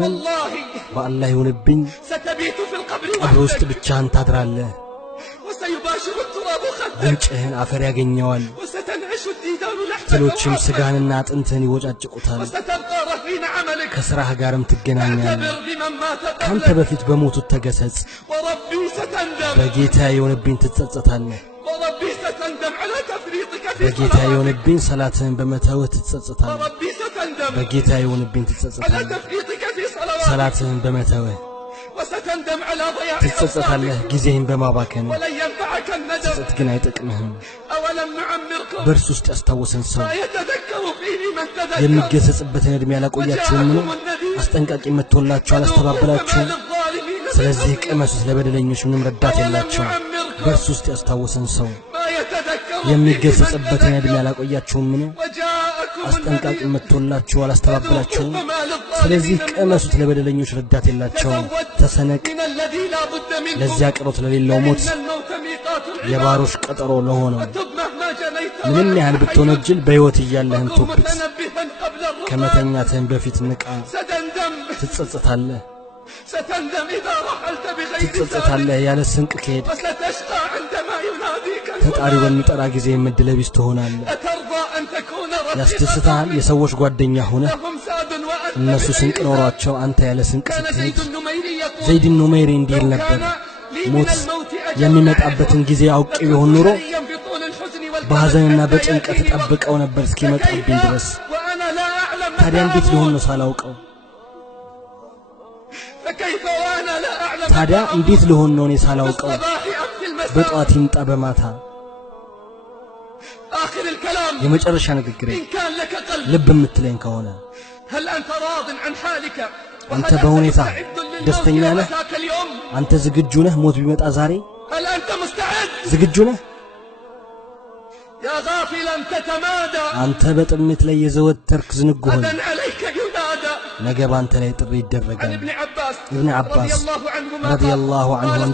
والله በአላህ ይሁንብኝ ستبيت في القبر ቀብር ውስጥ ብቻህን ታድራለህ وسيباشر التراب خدك ጉንጭህን አፈር ያገኘዋል وستنعش الديدان لحمك ትሎችም ስጋህንና አጥንትህን ይወጫጭቁታል وستبقى رهين عملك ከስራህ ጋርም ትገናኛለህ اعتبر بمن مات ካንተ قبلك በፊት በሞቱት ተገሰጽ وربي ستندم በጌታ ይሁንብኝ ትጸጸታለህ وربي ستندم على تفريطك في በጌታ صلاتك ይሁንብኝ ሰላትህን በመተውህ ትጸጸታለህ وربي ستندم በጌታ ይሁንብኝ على ትጸጸታለህ تفريطك في صلواتك ሰላትህን በመተውህ وستندم على ضياع ትጸጸታለህ أوقاتك ጊዜህን በማባከን ولن ينفعك الندم ጸጸት ግን አይጠቅምህም أولم نعمركم በእርሱ ውስጥ ያስታወሰን ሰው ما يتذكر فيه من تذكر የሚገሰጽበትን ዕድሜ ያላቆያችሁም ምን አስጠንቃቂ መጥቶላችሁ አላስተባበላችሁም ስለዚህ ቅመሱት ለበደለኞች ምንም ረዳት የላቸው በእርሱ ውስጥ ያስታወሰን ሰው የሚገሰጽበትን ዕድሜ ያላቆያችሁም ምን አስጠንቃቂ መጥቶላችሁ አላስተባበላችሁም ስለዚህ ቅመሱት ለበደለኞች ረዳት የላቸው ተሰነቅ ለዚያ ቅሮት ለሌለው ሞት የባሮች ቀጠሮ ለሆነው ምንም ያህል ብትወነጅል በሕይወት እያለህም ቶብት ከመተኛትህም በፊት ንቃ ትጸጸታለህ ትጸጸታለህ ያለ ስንቅ ከሄድ ተጣሪው በሚጠራ ጊዜ ምድለቢስ ትሆናለህ ያስደስታል የሰዎች ጓደኛ ሆነ እነሱ ስንቅ ኖሯቸው አንተ ያለ ስንቅ ስትሄድ ዘይድ ኑመይሪ እንዲል ነበር ሞት የሚመጣበትን ጊዜ አውቄ ቢሆን ኑሮ በሐዘንና በጭንቀት ተጠብቀው ነበር እስኪመጣብኝ ድረስ ታዲያ እንዴት ሊሆን ነው ሳላውቀው ታዲያ እንዴት ሊሆን ነው እኔ ሳላውቀው በጧት ይምጣ በማታ የመጨረሻ ንግግሬ ልብ የምትለኝ ከሆነ አንተ በሁኔታ ደስተኛ ነህ አንተ ዝግጁ ነህ ሞት ቢመጣ ዛሬ ዝግጁ ነህ አንተ በጥሜት ላይ የዘወተርክ ዝንጉ ሆይ ነገ ባንተ ላይ ጥሪ ይደረጋል ኢብኑ አባስ ረዲየላሁ ዐንሁ